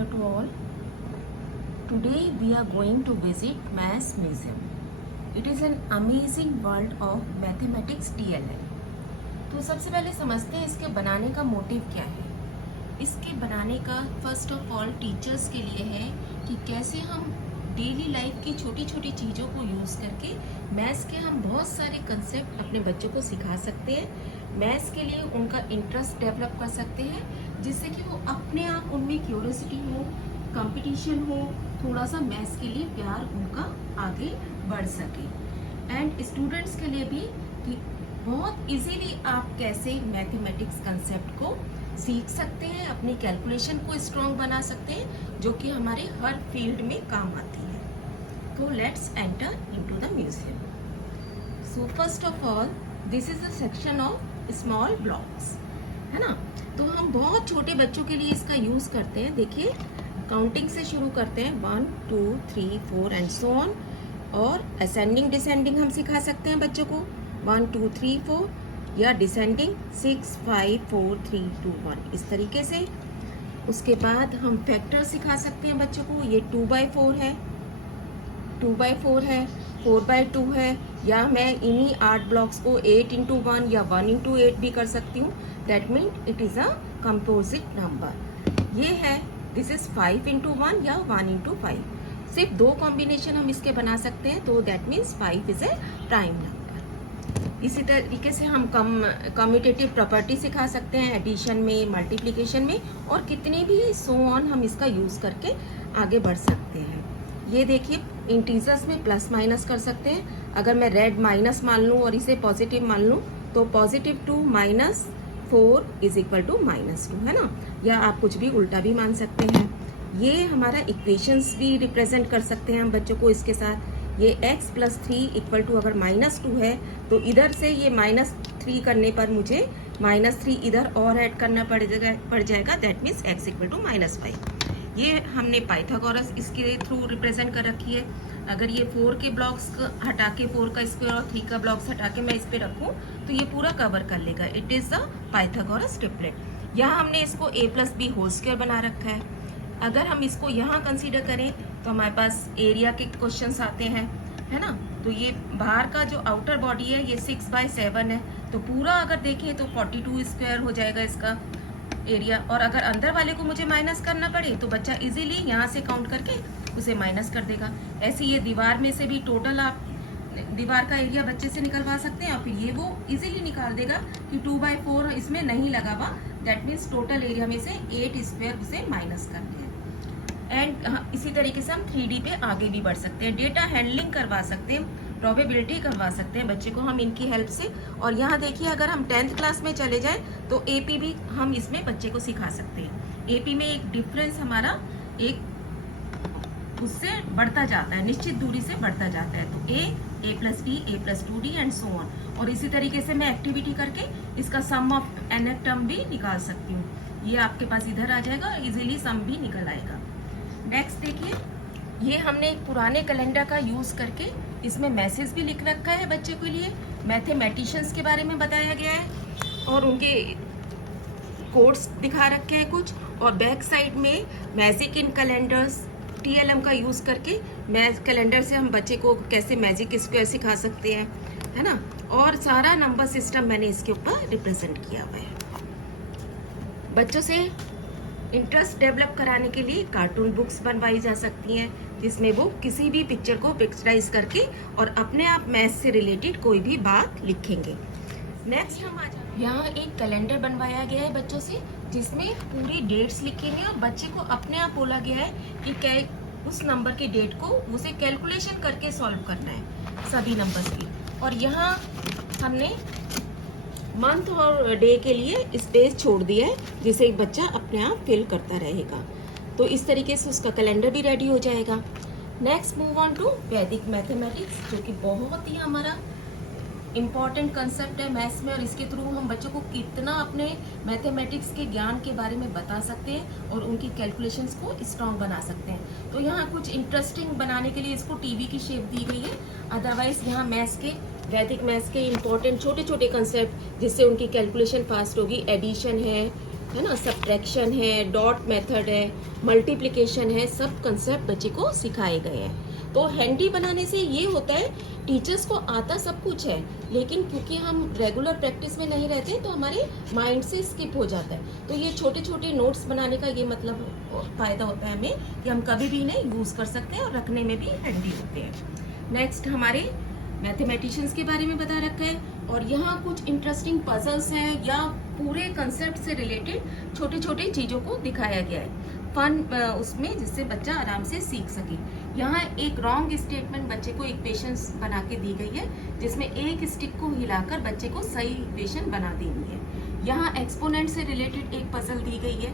Hello to all. Today we are going to visit Maths Museum. It is an amazing world of mathematics TLL. तो सबसे पहले समझते हैं इसके बनाने का मोटिव क्या है। इसके बनाने का फर्स्ट ऑफ ऑल टीचर्स के लिए है कि कैसे हम डेली लाइफ की छोटी छोटी चीज़ों को यूज़ करके मैथ्स के हम बहुत सारे कंसेप्ट अपने बच्चों को सिखा सकते हैं। मैथ्स के लिए उनका इंटरेस्ट डेवलप कर सकते हैं, जिससे कि वो अपने आप उनमें क्यूरियोसिटी हो, कंपटीशन हो, थोड़ा सा मैथ्स के लिए प्यार उनका आगे बढ़ सके। एंड स्टूडेंट्स के लिए भी कि बहुत इजीली आप कैसे मैथमेटिक्स कंसेप्ट को सीख सकते हैं, अपनी कैलकुलेशन को स्ट्रॉन्ग बना सकते हैं, जो कि हमारे हर फील्ड में काम आती है। तो let's enter into the museum. So first of all this is the section of small blocks, है ना। तो हम बहुत छोटे बच्चों के लिए इसका यूज करते हैं। देखिए, काउंटिंग से शुरू करते हैं 1 2 3 4 एंड सो ऑन, और असेंडिंग डिसेंडिंग हम सिखा सकते हैं बच्चों को 1 2 3 4, या डिसेंडिंग 6 5 4 3 2 1, इस तरीके से। उसके बाद हम फैक्टर सिखा सकते हैं बच्चों को। ये 2/4 है, 2/4 है, 4/2 है, या मैं इन्हीं 8 ब्लॉक्स को 8 into 1 या 1 into 8 भी कर सकती हूँ। That mean it is a composite number. ये है दिस इज 5 into 1 या 1 into 5। सिर्फ 2 कॉम्बिनेशन हम इसके बना सकते हैं, तो that means 5 is a prime number. इसी तरीके से हम कम्यूटेटिव प्रॉपर्टी सिखा सकते हैं एडिशन में, मल्टीप्लिकेशन में, और कितनी भी सो ऑन हम इसका यूज़ करके आगे बढ़ सकते हैं। ये देखिए, इंटीजर्स में प्लस माइनस कर सकते हैं। अगर मैं रेड माइनस मान लूँ और इसे पॉजिटिव मान लूँ, तो +2 - 4 इज इक्वल टू -2, है ना। या आप कुछ भी उल्टा भी मान सकते हैं। ये हमारा इक्वेशंस भी रिप्रेजेंट कर सकते हैं हम बच्चों को इसके साथ। ये x + 3 इक्वल टू अगर -2 है, तो इधर से ये -3 करने पर मुझे -3 इधर और ऐड करना पड़ जाएगा। That means x equal to -5। ये हमने पाइथागोरस इसके थ्रू रिप्रेजेंट कर रखी है। अगर ये 4 के ब्लॉक्स हटा के, 4 का स्क्वायर और 3 का ब्लॉक्स हटा के मैं इस पे रखूँ, तो ये पूरा कवर कर लेगा। It is the Pythagoras triplet. यहाँ हमने इसको a + b होल स्क्वायर बना रखा है। अगर हम इसको यहाँ कंसीडर करें, तो हमारे पास एरिया के क्वेश्चंस आते हैं, है ना। तो ये बाहर का जो आउटर बॉडी है, ये 6/7 है, तो पूरा अगर देखें तो 42 स्क्वायर हो जाएगा इसका एरिया। और अगर अंदर वाले को मुझे माइनस करना पड़े, तो बच्चा इजीली यहाँ से काउंट करके उसे माइनस कर देगा। ऐसे ये दीवार में से भी टोटल आप दीवार का एरिया बच्चे से निकलवा सकते हैं, और फिर ये वो इजीली निकाल देगा कि 2/4 इसमें नहीं लगा हुआ। दैट मीन्स टोटल एरिया में से 8 स्क्वायर उसे माइनस कर दिया। एंड इसी तरीके से हम 3D पे आगे भी बढ़ सकते हैं, डेटा हैंडलिंग करवा सकते हैं, प्रोबेबिलिटी करवा सकते हैं बच्चे को हम इनकी हेल्प से। और यहाँ देखिए, अगर हम 10th क्लास में चले जाएं, तो AP भी हम इसमें बच्चे को सिखा सकते हैं। AP में एक डिफरेंस हमारा एक उससे बढ़ता जाता है, निश्चित दूरी से बढ़ता जाता है। तो A + B, A + 2D and so on. और इसी तरीके से मैं एक्टिविटी करके इसका सम ऑफ nth टर्म भी निकाल सकती हूँ। ये आपके पास इधर आ जाएगा, इजीली सम भी निकल आएगा। नेक्स्ट देखिए, ये हमने एक पुराने कैलेंडर का यूज़ करके इसमें मैसेज भी लिख रखा है बच्चे के लिए। मैथमेटिशियंस के बारे में बताया गया है, और उनके कोड्स दिखा रखे हैं कुछ। और बैक साइड में मैजिक इन कैलेंडर्स TLM का यूज़ करके कैलेंडर से हम बच्चे को कैसे मैजिक स्क्वायर सिखा सकते हैं, है ना। और सारा नंबर सिस्टम मैंने इसके ऊपर रिप्रेजेंट किया हुआ है। बच्चों से इंटरेस्ट डेवलप कराने के लिए कार्टून बुक्स बनवाई जा सकती हैं, जिसमें वो किसी भी पिक्चर को पिक्चराइज करके और अपने आप मैथ्स से रिलेटेड कोई भी बात लिखेंगे। नेक्स्ट हम यहाँ एक कैलेंडर बनवाया गया है बच्चों से, जिसमें पूरी डेट्स लिखी हुई हैं, और बच्चे को अपने आप बोला गया है कि क्या उस नंबर की डेट को उसे कैलकुलेशन करके सॉल्व करना है, सभी नंबर्स की। और यहाँ हमने मंथ और डे के लिए स्पेस छोड़ दिया है, जिसे एक बच्चा अपने आप फिल करता रहेगा। तो इस तरीके से उसका कैलेंडर भी रेडी हो जाएगा। नेक्स्ट मूव ऑन टू वैदिक मैथमेटिक्स, जो कि बहुत ही हमारा इम्पॉर्टेंट कंसेप्ट है मैथ्स में, और इसके थ्रू हम बच्चों को कितना अपने मैथमेटिक्स के ज्ञान के बारे में बता सकते हैं और उनकी कैलकुलेशंस को स्ट्रॉन्ग बना सकते हैं। तो यहाँ कुछ इंटरेस्टिंग बनाने के लिए इसको टीवी की शेप दी गई है। अदरवाइज यहाँ मैथ्स के, वैदिक मैथ्स के इम्पॉर्टेंट छोटे छोटे कंसेप्ट, जिससे उनकी कैलकुलेशन फास्ट होगी, एडिशन है, है ना, सब्ट्रैक्शन है, डॉट मेथड है, मल्टीप्लिकेशन है, सब कंसेप्ट बच्चे को सिखाए गए हैं। तो हैंडी बनाने से ये होता है, टीचर्स को आता सब कुछ है, लेकिन क्योंकि हम रेगुलर प्रैक्टिस में नहीं रहते तो हमारे माइंड से स्किप हो जाता है। तो ये छोटे छोटे नोट्स बनाने का ये मतलब फ़ायदा होता है हमें कि हम कभी भी इन्हें यूज़ कर सकते हैं और रखने में भी हैंडी होते हैं। नेक्स्ट हमारे मैथमेटिशियंस के बारे में बता रखा है, और यहाँ कुछ इंटरेस्टिंग पजल्स हैं या पूरे कंसेप्ट से रिलेटेड छोटे छोटे चीज़ों को दिखाया गया है फन उसमें, जिससे बच्चा आराम से सीख सके। यहाँ एक रॉन्ग स्टेटमेंट बच्चे को इक्वेशंस बना के दी गई है, जिसमें एक स्टिक को हिलाकर बच्चे को सही इक्वेशन बना देनी है। यहाँ एक्सपोनेंट से रिलेटेड एक पजल दी गई है।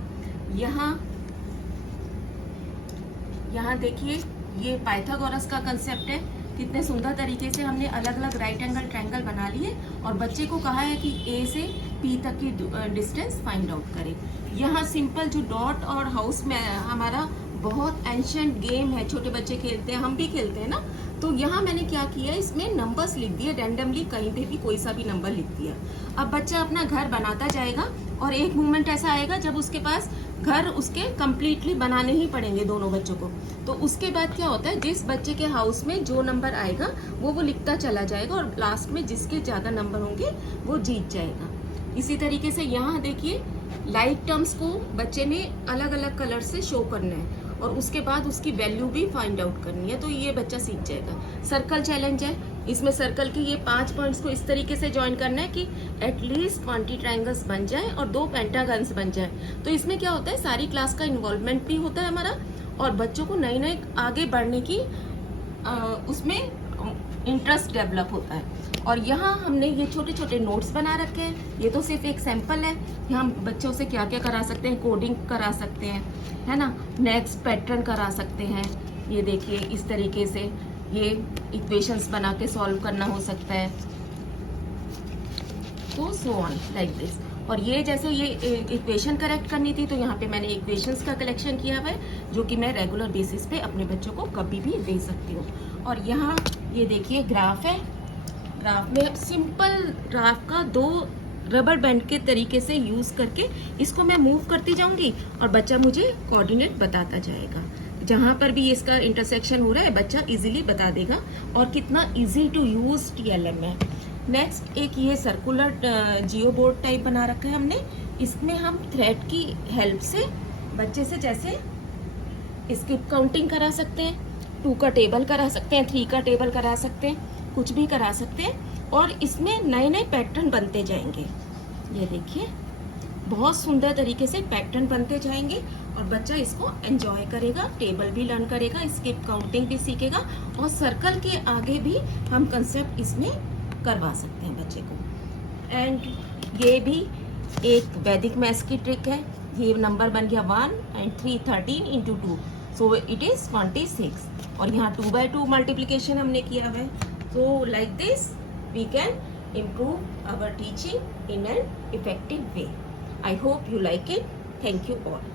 यहाँ देखिए, ये पाइथागोरस का कंसेप्ट है। कितने सुंदर तरीके से हमने अलग अलग राइट एंगल ट्रायंगल बना लिए और बच्चे को कहा है कि ए से पी तक की डिस्टेंस फाइंड आउट करें। यहाँ सिंपल जो डॉट और हाउस में हमारा बहुत एंशिएंट गेम है, छोटे बच्चे खेलते हैं, हम भी खेलते हैं ना। तो यहाँ मैंने क्या किया, इसमें नंबर्स लिख दिए रैंडमली, कहीं पे भी कोई सा भी नंबर लिख दिया। अब बच्चा अपना घर बनाता जाएगा और एक मोमेंट ऐसा आएगा जब उसके पास घर उसके कंप्लीटली बनाने ही पड़ेंगे दोनों बच्चों को। तो उसके बाद क्या होता है, जिस बच्चे के हाउस में जो नंबर आएगा वो लिखता चला जाएगा और लास्ट में जिसके ज़्यादा नंबर होंगे वो जीत जाएगा। इसी तरीके से यहाँ देखिए, लाइक टर्म्स को बच्चे ने अलग अलग कलर से शो करना है और उसके बाद उसकी वैल्यू भी फाइंड आउट करनी है, तो ये बच्चा सीख जाएगा। सर्कल चैलेंज है, इसमें सर्कल के ये 5 पॉइंट्स को इस तरीके से ज्वाइन करना है कि एटलीस्ट 20 ट्रायंगल्स बन जाए और 2 पेंटागन्स बन जाए। तो इसमें क्या होता है, सारी क्लास का इन्वॉल्वमेंट भी होता है हमारा और बच्चों को नए नए आगे बढ़ने की उसमें इंटरेस्ट डेवलप होता है। और यहाँ हमने ये छोटे छोटे नोट्स बना रखे हैं। ये तो सिर्फ एक सैंपल है, यहाँ बच्चों से क्या क्या करा सकते हैं, कोडिंग करा सकते हैं, है ना, नेक्स्ट पैटर्न करा सकते हैं। ये देखिए, इस तरीके से ये इक्वेशंस बना के सॉल्व करना हो सकता है, तो सो ऑन लाइक दिस। और ये जैसे ये इक्वेशन करेक्ट करनी थी, तो यहाँ पे मैंने इक्वेशंस का कलेक्शन किया हुआ है, जो कि मैं रेगुलर बेसिस पे अपने बच्चों को कभी भी दे सकती हूँ। और यहाँ ये देखिए ग्राफ है, ग्राफ में सिंपल ग्राफ का 2 रबर बैंड के तरीके से यूज करके इसको मैं मूव करती जाऊंगी और बच्चा मुझे कोऑर्डिनेट बताता जाएगा। जहां पर भी इसका इंटरसेक्शन हो रहा है बच्चा इजीली बता देगा, और कितना इजी टू यूज TLM है। नेक्स्ट एक ये सर्कुलर जियो बोर्ड टाइप बना रखा है हमने। इसमें हम थ्रेड की हेल्प से बच्चे से जैसे स्किप काउंटिंग करा सकते हैं, 2 का टेबल करा सकते हैं, 3 का टेबल करा सकते हैं, कुछ भी करा सकते हैं, और इसमें नए नए पैटर्न बनते जाएंगे। ये देखिए, बहुत सुंदर तरीके से पैटर्न बनते जाएंगे और बच्चा इसको एंजॉय करेगा, टेबल भी लर्न करेगा, स्किप काउंटिंग भी सीखेगा, और सर्कल के आगे भी हम कंसेप्ट इसमें करवा सकते हैं बच्चे को। एंड ये भी एक वैदिक मैथ्स की ट्रिक है। ये नंबर बन गया 1 and 3 13 into 2, so it is 26। और यहाँ 2 by 2 मल्टीप्लीकेशन हमने किया हुआ है। So like this we can improve our teaching in an effective way. I hope you like it. Thank you all.